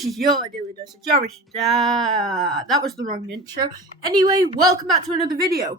this is your daily dose of geometry. That was the wrong intro. Anyway, welcome back to another video.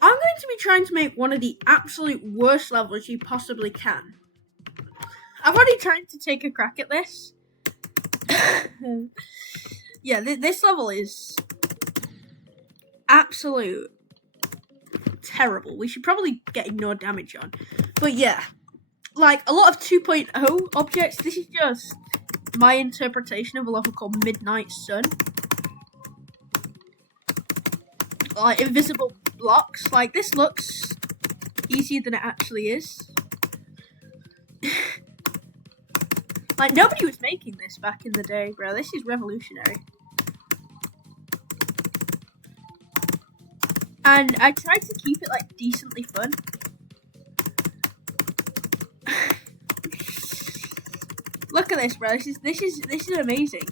I'm going to be trying to make one of the absolute worst levels you possibly can. I've already tried to take a crack at this. Yeah, this level is absolute terrible. We should probably get ignored damage on. But yeah, like a lot of 2.0 objects, this is just my interpretation of a level called Midnight Sun. Like invisible blocks. Like this looks easier than it actually is. Like nobody was making this back in the day, bro. This is revolutionary. And I tried to keep it like decently fun. Look at this, bro. This is amazing.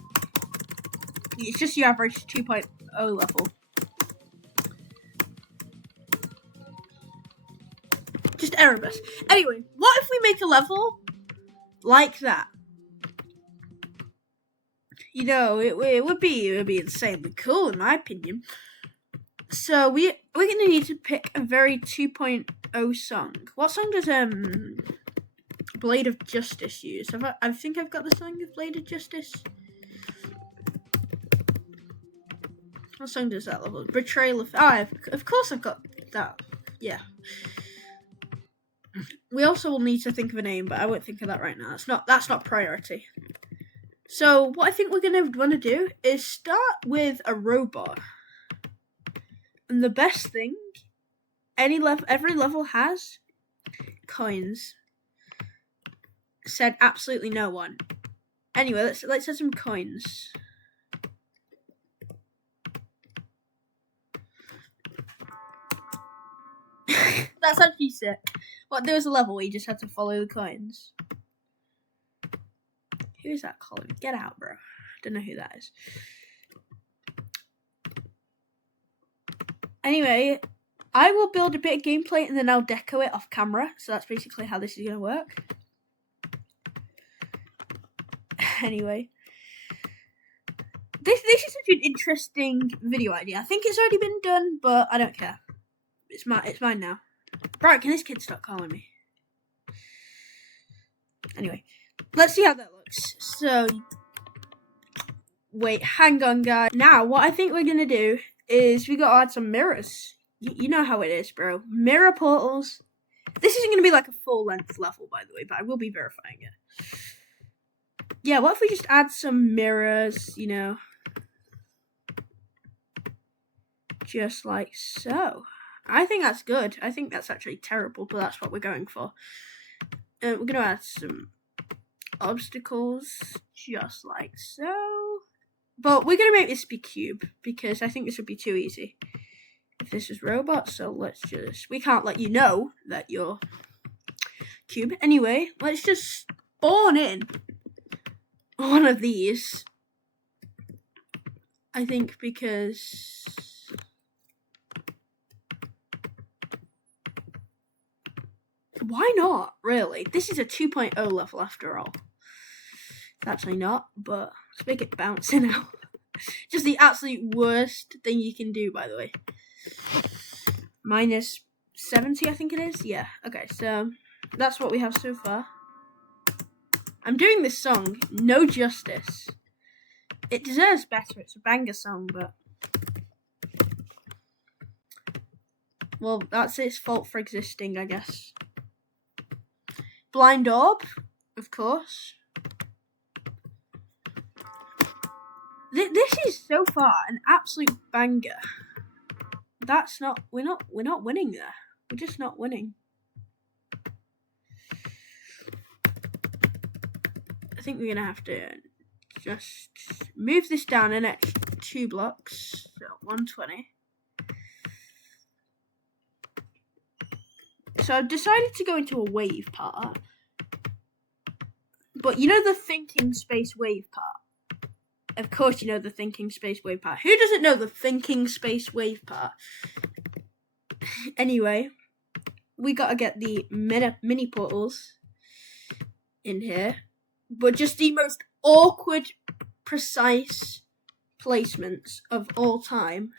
It's just your average 2.0 level. Just Erebus. Anyway, what if we make a level like that? You know, it would be insanely cool in my opinion. So we're gonna need to pick a very 2.0 song. What song does Blade of Justice use? I think I've got the song of Blade of Justice. What song does that level? Betrayal of... Oh, of course I've got that. Yeah. We also will need to think of a name, but I won't think of that right now. That's not priority. So what I think we're gonna want to do is start with a robot. And the best thing every level has coins. Said absolutely no one. Anyway, let's add some coins. That's actually sick. What, there was a level where you just had to follow the coins. Who's that calling? Get out, bro. Don't know who that is. Anyway, I will build a bit of gameplay and then I'll deco it off camera. So that's basically how this is going to work. Anyway, this is such an interesting video idea. I think it's already been done, but I don't care. It's mine now. Bro, can this kid stop calling me? Anyway, let's see how that looks. So, wait, hang on, guys. Now, what I think we're gonna do is we gotta add some mirrors. You know how it is, bro. Mirror portals. This isn't gonna be like a full-length level, by the way, but I will be verifying it. Yeah, what if we just add some mirrors, you know? Just like so. I think that's good. I think that's actually terrible, but that's what we're going for. We're going to add some obstacles, just like so. But we're going to make this be cube, because I think this would be too easy if this is robot, so let's just... We can't let you know that you're cube. Anyway, let's just spawn in one of these. I think because... Why not, really? This is a 2.0 level after all. It's actually not, but let's make it bouncy now. Just the absolute worst thing you can do, by the way. Minus 70, I think it is. Yeah, okay, so that's what we have so far. I'm doing this song, no justice. It deserves better, it's a banger song, but... Well, that's its fault for existing, I guess. Blind orb, of course. This is so far an absolute banger. That's not. We're not winning there. We're just not winning. I think we're gonna have to just move this down an extra 2 blocks. So 120. So I've decided to go into a wave part. But you know the thinking space wave part? Of course you know the thinking space wave part. Who doesn't know the thinking space wave part? Anyway, we gotta get the mini portals in here. But just the most awkward precise placements of all time.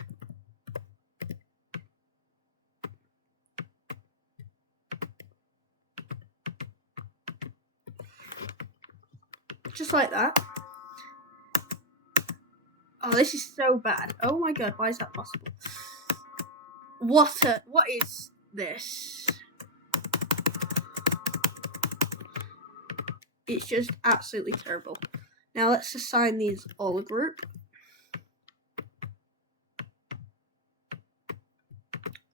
Just like that. Oh, this is so bad. Oh my god, why is that possible? What is this? It's just absolutely terrible. Now let's assign these all a group.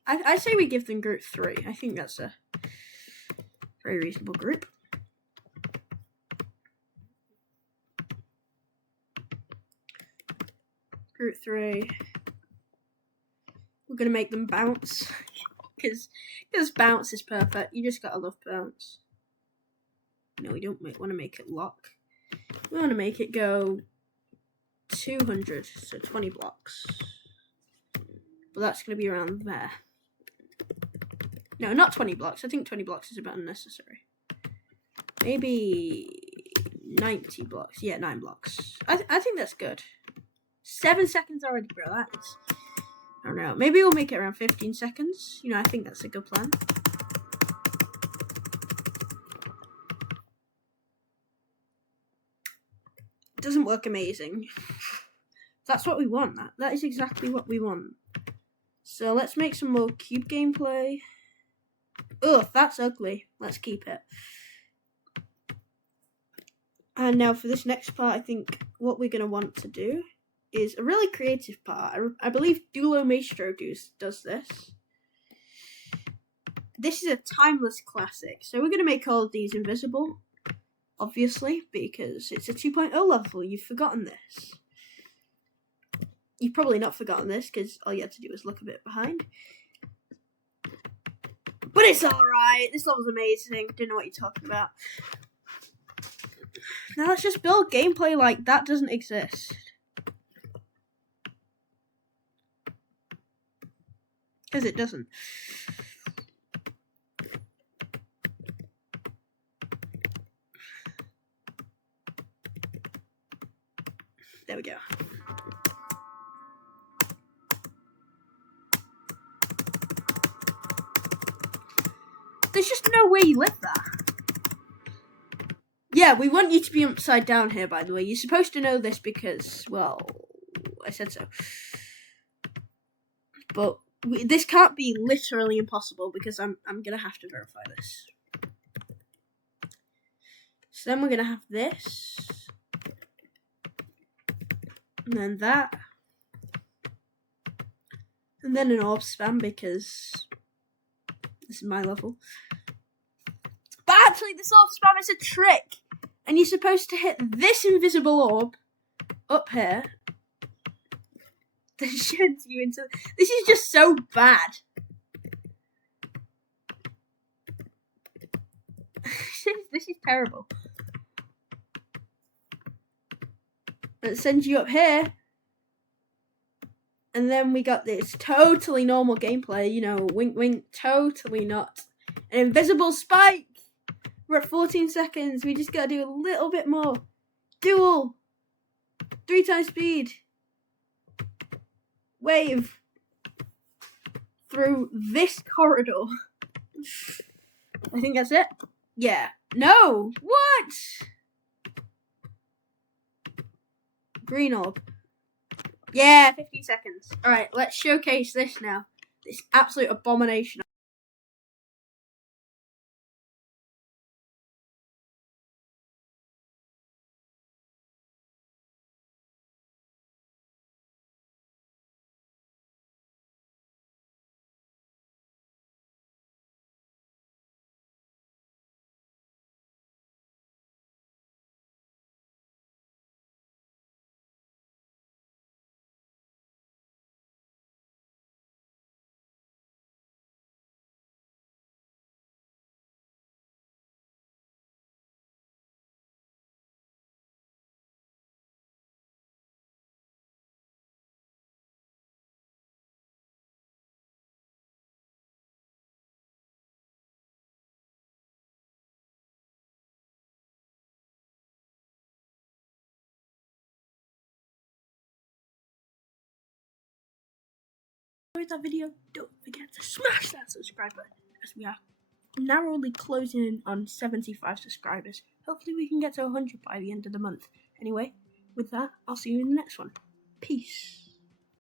I say we give them group 3. I think that's a very reasonable group. Group 3. We're gonna make them bounce because bounce is perfect. You just gotta love bounce. No, we don't want to make it lock. We want to make it go 200, so 20 blocks. But that's going to be around there. No, not 20 blocks. I think 20 blocks is about unnecessary. Maybe 90 blocks. Yeah, 9 blocks. I think that's good. 7 seconds already, bro. That's... I don't know. Maybe we'll make it around 15 seconds. You know, I think that's a good plan. Doesn't work amazing. That's what we want. That is exactly what we want. So let's make some more cube gameplay. Ugh, that's ugly. Let's keep it. And now for this next part, I think what we're going to want to do is a really creative part. I believe Dulo Maestro does this. This is a timeless classic. So we're going to make all of these invisible. Obviously, because it's a 2.0 level. You've forgotten this. You've probably not forgotten this, because all you had to do was look a bit behind. But it's alright. This level's amazing. Don't know what you're talking about. Now let's just build gameplay like that doesn't exist. Because it doesn't. There we go. There's just no way you live that. Yeah, we want you to be upside down here, by the way. You're supposed to know this because, well, I said so. But this can't be literally impossible because I'm going to have to verify this. So then we're going to have this. And then that. And then an orb spam because this is my level. But actually this orb spam is a trick. And you're supposed to hit this invisible orb up here. That sheds you into... This is just so bad. This is terrible. It sends you up here. And then we got this totally normal gameplay, you know, wink wink, totally not. An invisible spike! We're at 14 seconds, we just gotta do a little bit more. Duel! 3 times speed. Wave. Through this corridor. I think that's it. Yeah. No! What? Green orb. Yeah, 15 seconds. Alright, let's showcase this now. This absolute abomination. enjoyed that video, don't forget to smash that subscribe button, as we are narrowly closing in on 75 subscribers. Hopefully we can get to 100 by the end of the month. Anyway, with that, I'll see you in the next one. Peace.